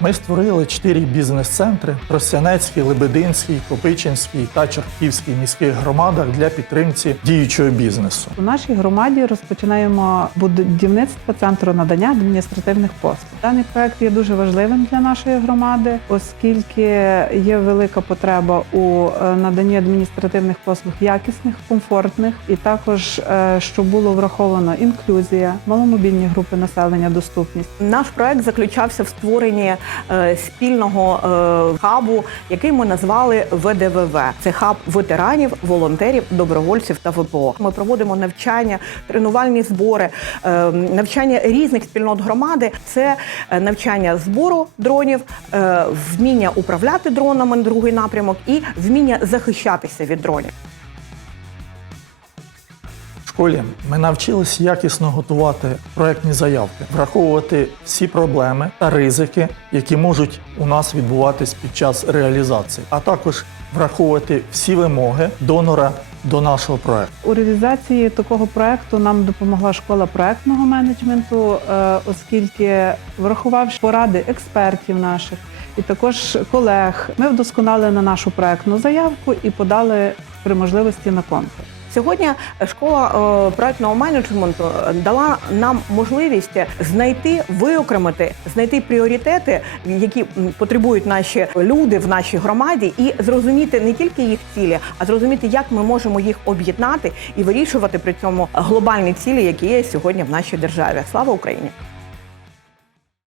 Ми створили чотири бізнес-центри: Тростянецький, Лебединський, Копичинський та Чортківський міських громадах для підтримки діючого бізнесу. У нашій громаді розпочинаємо будівництво центру надання адміністративних послуг. Даний проект є дуже важливим для нашої громади, оскільки є велика потреба у е, наданні адміністративних послуг якісних, комфортних, і також е, щоб було враховано інклюзія, маломобільні групи населення, доступність. Наш проект заключався в створенні спільного е, хабу, який ми назвали ВДВВ. Це хаб ветеранів, волонтерів, добровольців та ВПО. Ми проводимо навчання, тренувальні збори, е, навчання різних спільнот громади. Це е, навчання збору дронів, е, вміння управляти дронами, другий напрямок, і вміння захищатися від дронів. Школі ми навчилися якісно готувати проектні заявки, враховувати всі проблеми та ризики, які можуть у нас відбуватись під час реалізації, а також враховувати всі вимоги донора до нашого проекту. У реалізації такого проекту нам допомогла школа проектного менеджменту, е, оскільки врахувавши поради експертів наших і також колег, ми вдосконалили нашу проектну заявку і подали при можливості на конкурс. Сьогодні школа е, проектного менеджменту дала нам можливість знайти, виокремити, знайти пріоритети, які потребують наші люди в нашій громаді, і зрозуміти не тільки їх цілі, а зрозуміти, як ми можемо їх об'єднати і вирішувати при цьому глобальні цілі, які є сьогодні в нашій державі. Слава Україні!